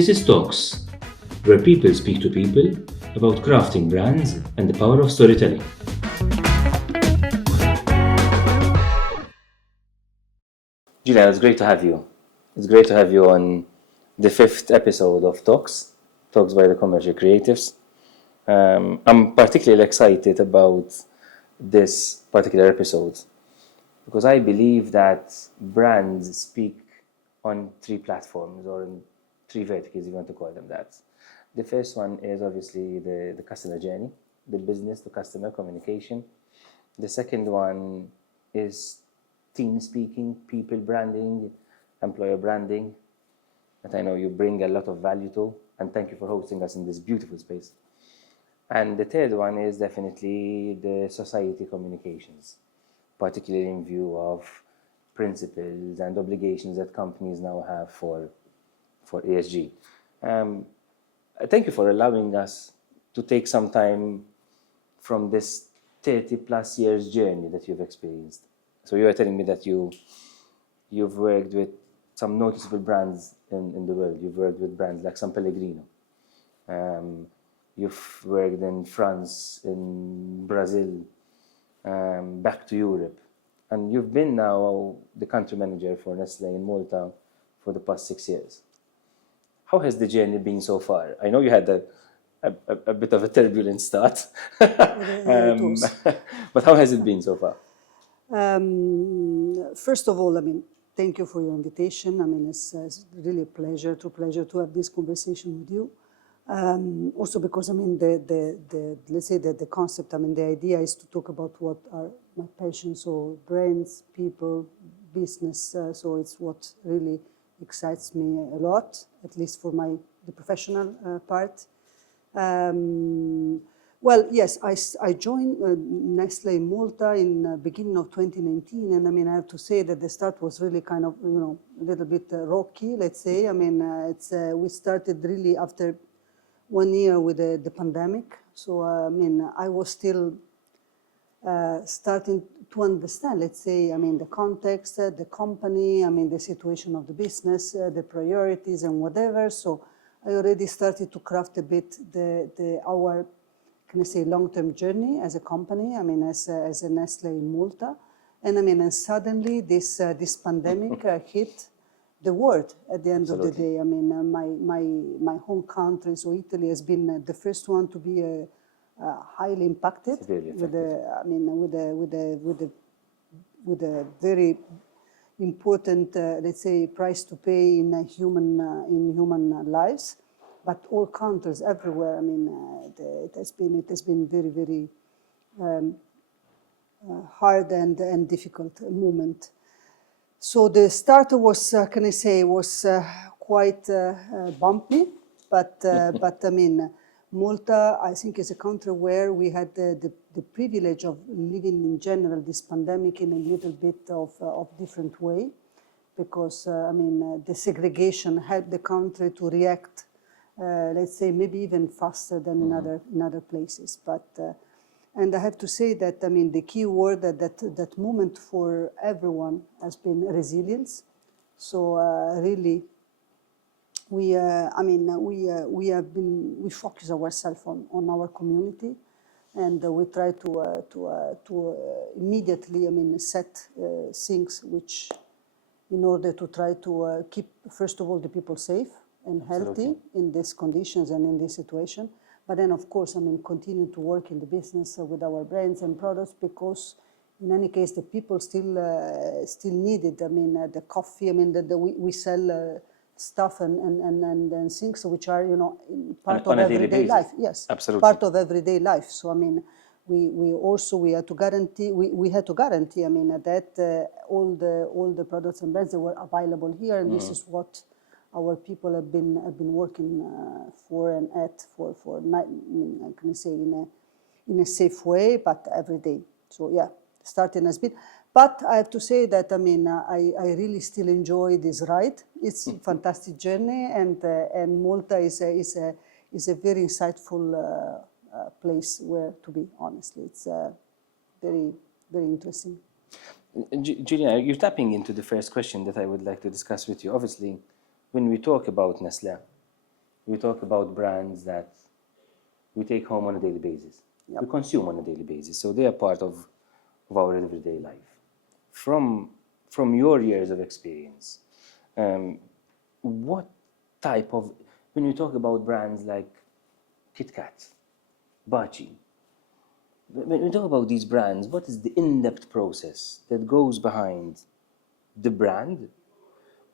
This is Talks, where people speak to people about crafting brands and the power of storytelling. Giuliana, it's great to have you. It's great to have you on the 5th episode of Talks by the Commercial Creatives. I'm particularly excited about this particular episode because I believe that brands speak on 3 platforms or in 3 verticals, if you want to call them that. The first one is obviously the customer journey, the business to customer communication. The second one is team speaking, people branding, employer branding, that I know you bring a lot of value to, and thank you for hosting us in this beautiful space. And the third one is definitely the society communications, particularly in view of principles and obligations that companies now have for ESG. Thank you for allowing us to take some time from this 30 plus years journey that you've experienced. So you were telling me that you've worked with some noticeable brands in the world. You've worked with brands like San Pellegrino. You've worked in France, in Brazil, back to Europe. And you've been now the country manager for Nestlé in Malta for the past 6 years. How has the journey been so far? I know you had a bit of a turbulent start, but how has it been so far? First of all, thank you for your invitation. It's really a pleasure to have this conversation with you. Also because, let's say that the concept, the idea is to talk about what are my passions, so brands, people, business. So it's what really excites me a lot, at least for the professional part. Well, yes, I joined Nestlé in Malta in the beginning of 2019, and I have to say that the start was really kind of, a little bit rocky, let's say. We started really after 1 year with the pandemic, so I was still starting to understand, let's say, the context, the company, the situation of the business, the priorities and whatever. So I already started to craft a bit our, can I say, long-term journey as a company, as a Nestlé in Malta. And and suddenly this pandemic hit the world at the end Absolutely. of the day. My home country, so Italy, has been the first one to be highly impacted with a very important, let's say, price to pay in human lives. But all countries everywhere, it has been very, very hard and difficult moment. So the start was, can I say, quite bumpy, but Malta, I think, is a country where we had the privilege of living in general this pandemic in a little bit of different way, because the segregation helped the country to react, let's say, maybe even faster than in other places. But and I have to say that the key word at that moment for everyone has been resilience. So really, we focus ourselves on our community, and we try to immediately set things which, in order to try to keep, first of all, the people safe and healthy. Absolutely. In these conditions and in this situation. But then, of course, continue to work in the business with our brands and products, because in any case, the people still need it. The coffee, we sell stuff and things which are, part of everyday life. Yes, absolutely. Part of everyday life. So, we had to guarantee, that all the products and brands that were available here, and this is what our people have been working for and for I can say in a safe way, but every day. So yeah, starting as bit. But I have to say that I really still enjoy this ride. It's a fantastic journey, and Malta is a very insightful place where to be. Honestly, it's very, very interesting. Giuliana, you're tapping into the first question that I would like to discuss with you. Obviously, when we talk about Nestlé, we talk about brands that we take home on a daily basis. Yep. We consume on a daily basis. So they are part of our everyday life. From your years of experience, what type of, when you talk about brands like Kit Kat, Baci, when we talk about these brands, what is the in-depth process that goes behind the brand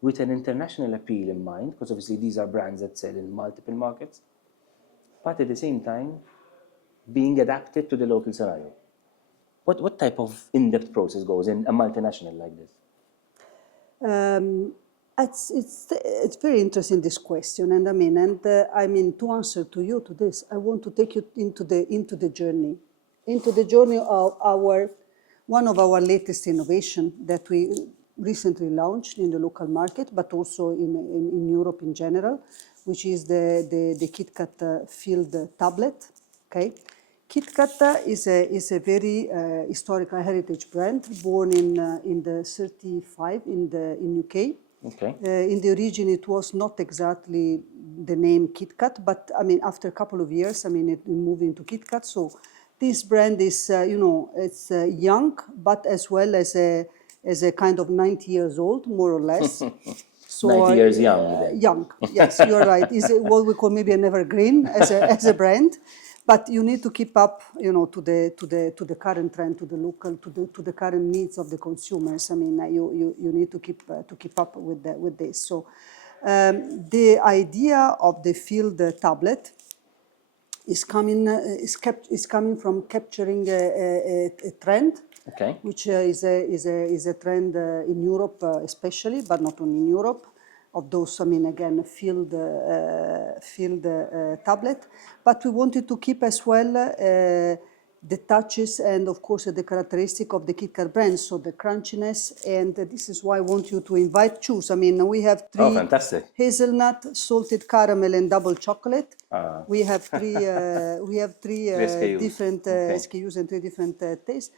with an international appeal in mind? Because obviously these are brands that sell in multiple markets, but at the same time being adapted to the local scenario. What type of in-depth process goes in a multinational like this? It's very interesting, this question, and I mean to answer to you to this, I want to take you into the journey of one of our latest innovation that we recently launched in the local market, but also in Europe in general, which is the Kit Kat Field tablet. Okay, Kit Kat is a very historical heritage brand born in the 35 in UK. Okay. In the origin, it was not exactly the name Kit Kat, but I mean, after a couple of years, I mean, it moved into Kit Kat. So this brand is, it's young, but as well as a kind of 90 years old, more or less. So 90 years young then. Young, yes, you're right. Is what we call maybe an evergreen as a brand. But you need to keep up, to the current trend, to the local, to the current needs of the consumers. I mean, you need to keep up with this. So, the idea of the Field tablet is coming from capturing a trend, Okay. which is a trend in Europe, especially, but not only in Europe, of those, I mean, again, field tablet. But we wanted to keep as well the touches and, of course, the characteristic of the Kit Kat brand, so the crunchiness, and this is why I want you to choose. I mean, we have three: fantastic. hazelnut, salted caramel, and double chocolate. Ah. We have three SKUs. different Okay. SKUs and three different tastes.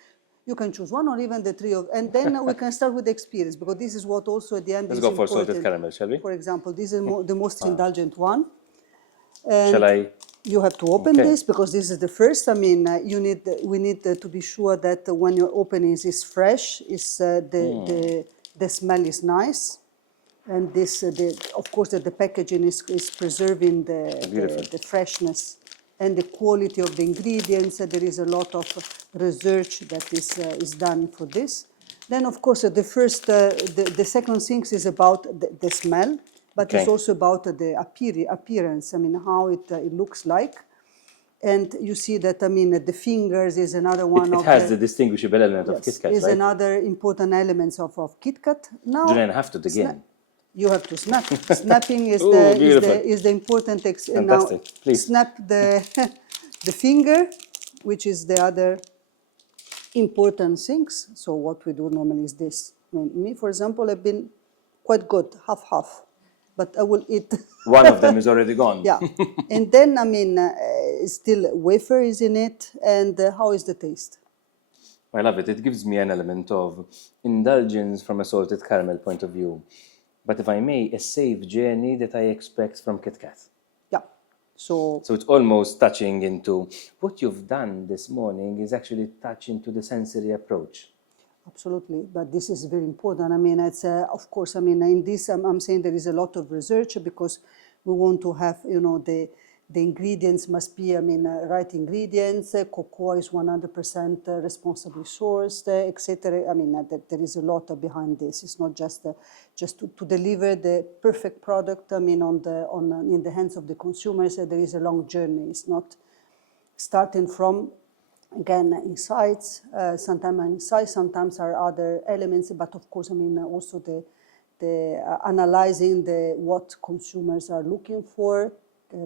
You can choose one or even the three of, and then we can start with the experience, because this is what also at the end Let's is go for important. salted caramel, shall we? For example, this is the most indulgent one. And Shall I? you have to open Okay. this, because this is the first. I mean, we need to be sure that when you're opening is fresh, the smell is nice, and this of course that the packaging is preserving the freshness and the quality of the ingredients. There is a lot of research that is done for this. Then, of course, the second thing is about the smell, but Okay. it's also about the appearance. I mean, how it looks like. And you see that, I mean, the fingers is another one It of has the distinguishable element of yes, Kit Kat, is right? another important element of Kit Kat. Now, Juliana, I have to dig in. you have to snap. Snapping is Ooh, beautiful. is the important. Now, Fantastic. Please. snap the finger, which is the other important things. So what we do normally is this. I mean, me, for example, I've been quite good, half, but I will eat. One of them is already gone. Yeah, and then I mean, still wafer is in it, and how is the taste? I love it. It gives me an element of indulgence from a salted caramel point of view. But if I may, a safe journey that I expect from Kit Kat. Yeah, so So it's almost touching into what you've done this morning is actually touch into the sensory approach. absolutely, but this is very important. I mean, it's of course. I mean, in this, I'm saying there is a lot of research, because we want to have, the ingredients must be, I mean, right ingredients. Cocoa is 100% responsibly sourced, etc. I mean, there is a lot behind this. It's not just to deliver the perfect product. I mean, in the hands of the consumers, there is a long journey. It's not starting from, again, insights. Sometimes insights, sometimes are other elements. But of course, I mean, also the analyzing what consumers are looking for.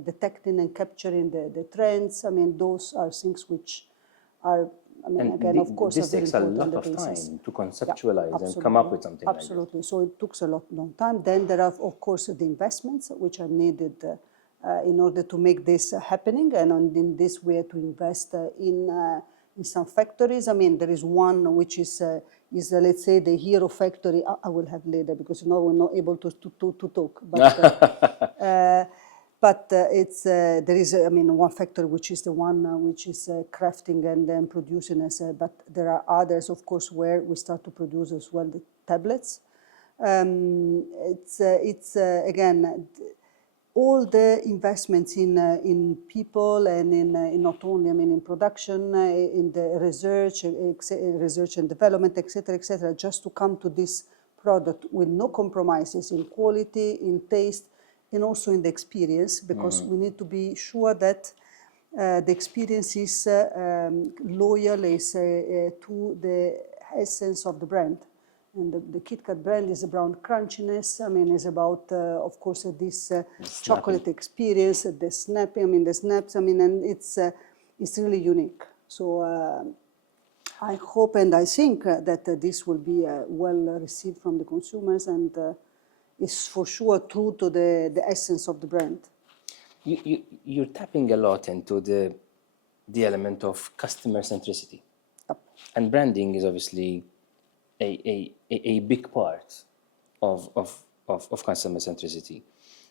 Detecting and capturing the trends. I mean, those are things which are, I mean, And again, of course, this are very takes a important. lot of basis. time to conceptualize and come Absolutely. up with something Absolutely. So it took a long time. Then there are, of course, the investments which are needed in order to make this happening, and in this we have to invest in some factories. I mean, there is one which is let's say the hero factory. I will have later, because we're not able to talk. But But there is, one factor which is the one which is crafting and then producing, but there are others, of course, where we start to produce as well the tablets. It's again, all the investments in people and in not only, in production, in the research and development, etc., just to come to this product with no compromises in quality, in taste, and also in the experience, because we need to be sure that the experience is loyal to the essence of the brand. And the KitKat brand is about crunchiness. It's about, of course, this chocolate experience, the snapping. The snaps. And it's really unique. So I hope and I think that this will be well received from the consumers, and is for sure true to the essence of the brand. You're tapping a lot into the element of customer centricity, and branding is obviously a big part of customer centricity.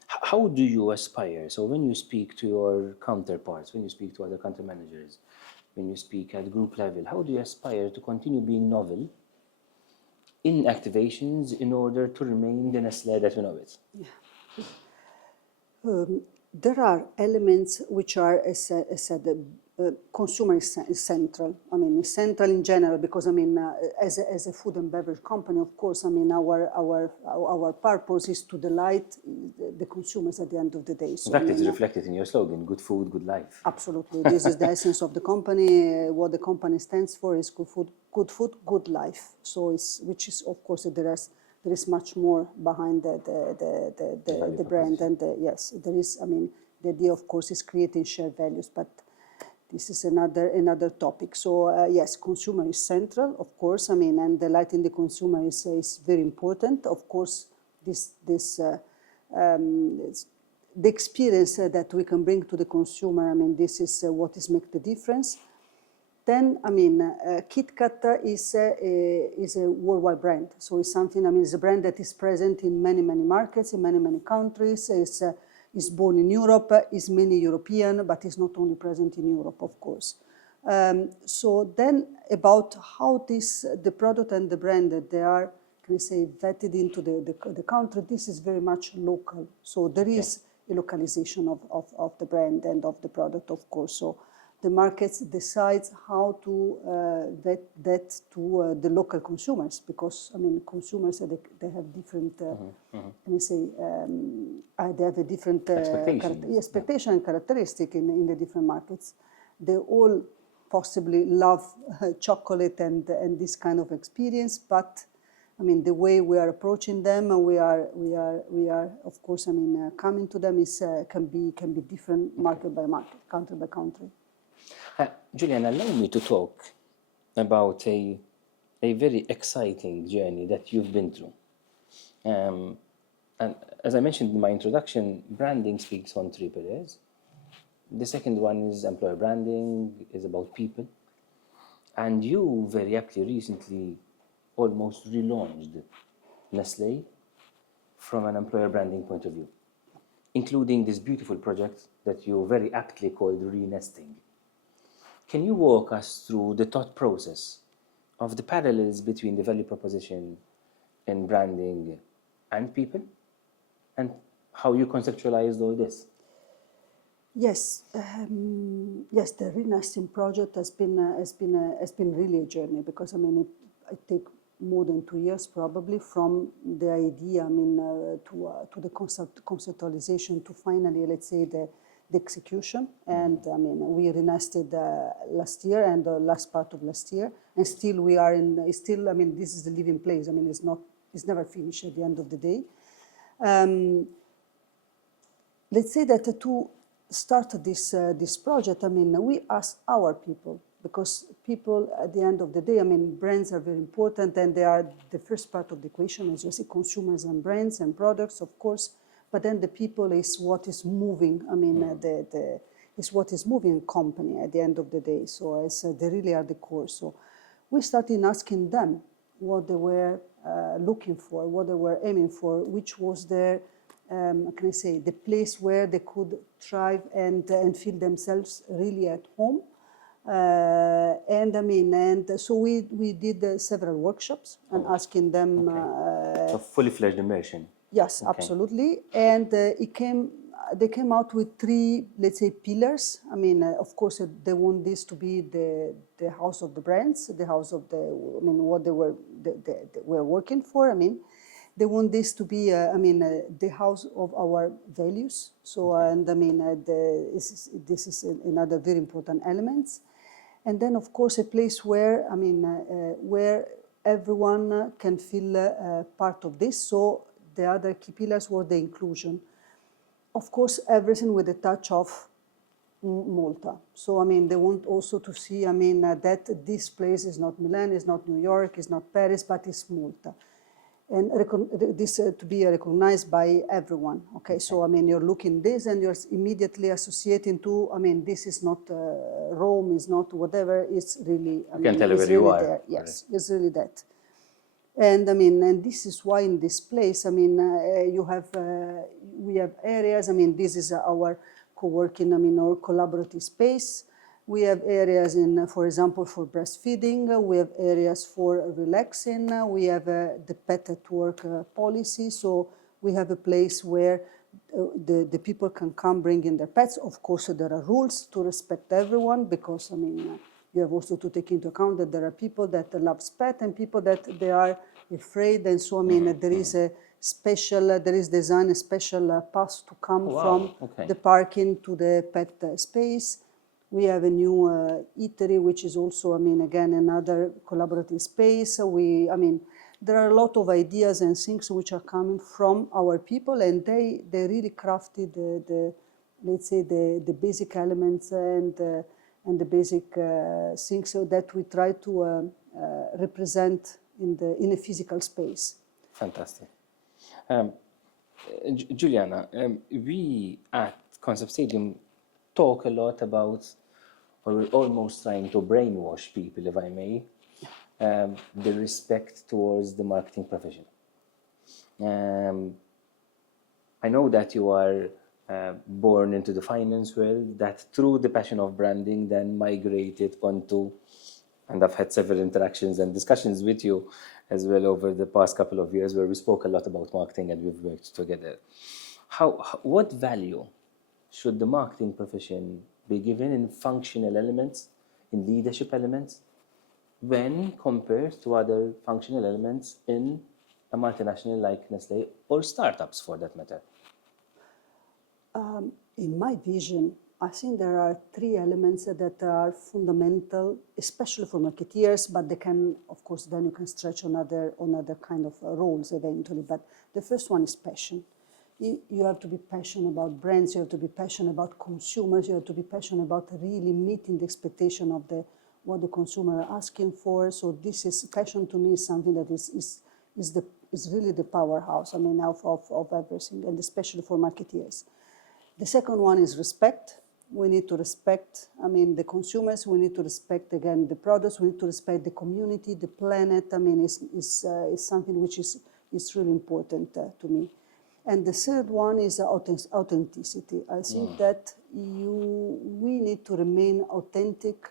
How do you aspire? So when you speak to your counterparts, when you speak to other country managers, when you speak at group level, how do you aspire to continue being novel in activations in order to remain the Nestlé that we know it? There are elements which are, as said, consumer is central. It's central in general because, as a food and beverage company, of course, our purpose is to delight the consumers at the end of the day. So, in fact, it's reflected in your slogan, good food, good life. Absolutely. This is the essence of the company. What the company stands for is good food, good life. So which is, of course, there is much more behind the brand. And yes, there is, the idea, of course, is creating shared values, but this is another topic. So yes, consumer is central, of course. And delighting the consumer is very important. Of course, the experience that we can bring to the consumer. This is what is make the difference. Then, KitKat is a worldwide brand. So it's something. It's a brand that is present in many markets, in many countries. Is born in Europe, is mainly European, but is not only present in Europe, of course. So then about how the product and the brand that they are, can I say, vetted into the country, this is very much local. So there is a localization of the brand and of the product, of course. So the markets decides how to vet that to the local consumers, because consumers they have different can I say they have a different expectation and characteristic in the different markets. They all possibly love chocolate and this kind of experience, but the way we are approaching them, we are of course coming to them is can be different market by market, country by country. Giuliana, allow me to talk about a very exciting journey that you've been through. And as I mentioned in my introduction, branding speaks on 3 pillars. The second one is employer branding, is about people. And you very aptly recently almost relaunched Nestlé from an employer branding point of view, including this beautiful project that you very aptly called Renesting. Can you walk us through the thought process of the parallels between the value proposition in branding and people, and how you conceptualized all this? Yes, yes. The Renesting project has been really a journey, because it take more than 2 years probably from the idea to the conceptualization to finally, let's say, the execution. And we renested last year and the last part of last year, and still we are this is the living place. It's never finished at the end of the day. Let's say that to start this project, we asked our people, because people at the end of the day, brands are very important, and they are the first part of the equation, as you see, consumers and brands and products, of course. But then the people is what is moving. Is what is moving company at the end of the day. So they really are the core. So we started asking them what they were looking for, what they were aiming for, which was their how can I say, the place where they could thrive and feel themselves really at home. And so we did several workshops and asking them. So fully fledged immersion. Yes, absolutely. And they came out with three, let's say, pillars. I mean, of course, they want this to be the house of the brands, the house of what they were working for. I mean, they want this to be, the house of our values. So, this is another very important element. And then, of course, a place where, where everyone can feel part of this. So the other key pillars were the inclusion. Of course, everything with a touch of Malta. So, they want also to see, that this place is not Milan, is not New York, is not Paris, but it's Malta. And this to be recognized by everyone. Okay, so you're looking this and you're immediately associating to. This is not Rome, is not whatever. It's really. You can tell where really you are. there. Yes, it's really that. And and this is why in this place, you have we have areas. This is our co-working. Or collaborative space. We have areas for example, for breastfeeding. We have areas for relaxing. We have the pet at work policy. So we have a place where the people can come bring in their pets. Of course, there are rules to respect everyone because, you have also to take into account that there are people that love pet and people that they are afraid. And so, there is a special, there is designed a special pass to come from the parking to the pet space. We have a new eatery, which is also, again, another collaborative space. There are a lot of ideas and things which are coming from our people, and they really crafted let's say, the basic elements and the basic things so that we try to represent in a physical space. Fantastic. Giuliana, we at Concept Stadium talk a lot about, or we're almost trying to brainwash people, if I may, the respect towards the marketing profession. I know that you are born into the finance world, that through the passion of branding then migrated onto, and I've had several interactions and discussions with you as well over the past couple of years where we spoke a lot about marketing and we've worked together. What value should the marketing profession be given in functional elements, in leadership elements, when compared to other functional elements in a multinational like Nestlé or startups for that matter? In my vision, I think there are three elements that are fundamental, especially for marketeers, but they can, of course, then you can stretch on other kind of roles eventually. But the first one is passion. You have to be passionate about brands, you have to be passionate about consumers, you have to be passionate about really meeting the expectation of what the consumer are asking for. So this is, passion to me is something that is really the powerhouse, of everything, and especially for marketeers. The second one is respect. We need to respect, the consumers. We need to respect, again, the products. We need to respect the community, the planet. It's something which is really important to me. And the third one is authenticity. I think that we need to remain authentic,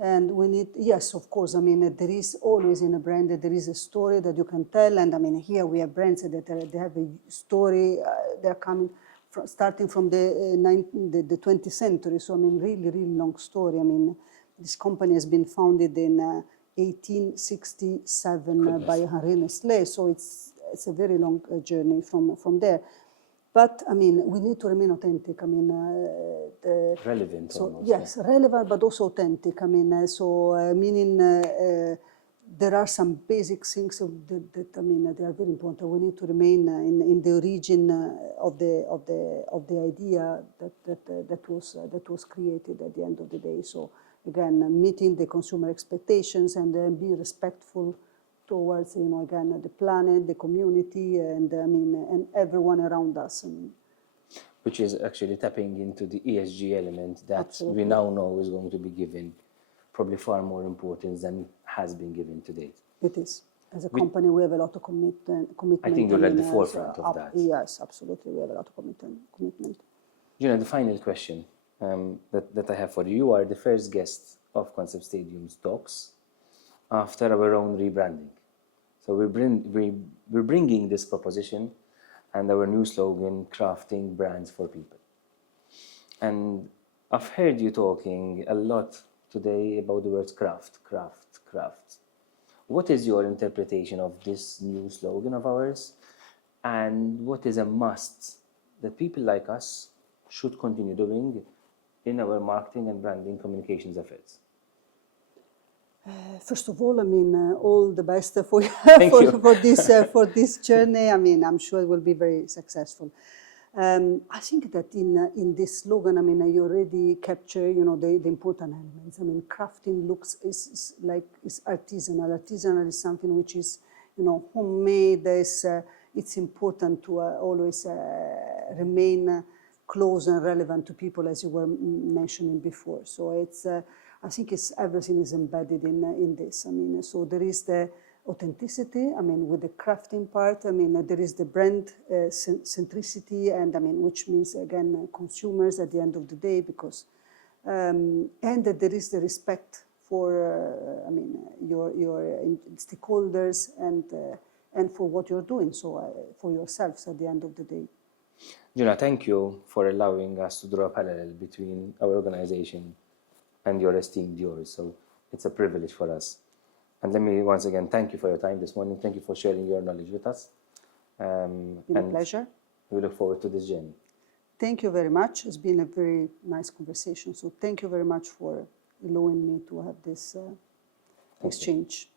and we need, yes, of course, there is always in a brand that there is a story that you can tell, and here we have brands that they have a story, they're coming starting from the 20th century, so really, really long story. This company has been founded in 1867 by Henri Nestlé, so it's a very long journey from there. But we need to remain authentic. Relevant. So almost, yes, relevant, but also authentic. Meaning there are some basic things that they are very important. We need to remain in the origin of the idea that was created at the end of the day. So again, meeting the consumer expectations and then be respectful towards, again, the planet, the community, and everyone around us. Which is actually tapping into the ESG element that Absolutely. we now know is going to be given probably far more importance than has been given to date. It is. As a company, we have a lot of commitment. I think you're at the so forefront of that. Yes, absolutely. We have a lot of commitment. The final question that I have for you. You are the first guest of Concept Stadium's talks after our own rebranding. So we're bringing this proposition and our new slogan, crafting brands for people. And I've heard you talking a lot today about the words craft. What is your interpretation of this new slogan of ours? And what is a must that people like us should continue doing in our marketing and branding communications efforts? First of all, all the best for for this journey. I'm sure it will be very successful. I think that in this slogan, you already capture, the important elements. Crafting is artisanal. Artisanal is something which is, homemade. It's important to always remain close and relevant to people, as you were mentioning before. So it's. I think everything is embedded in this. So there is the authenticity, with the crafting part. There is the brand centricity, and which means, again, consumers at the end of the day, because, and that there is the respect for, your stakeholders and for what you're doing, so for yourselves at the end of the day. Giuliana, thank you for allowing us to draw a parallel between our organization and your esteemed viewers. So it's a privilege for us. And let me once again thank you for your time this morning. Thank you for sharing your knowledge with us. It's been a pleasure. We look forward to this journey. Thank you very much. It's been a very nice conversation. So thank you very much for allowing me to have this exchange.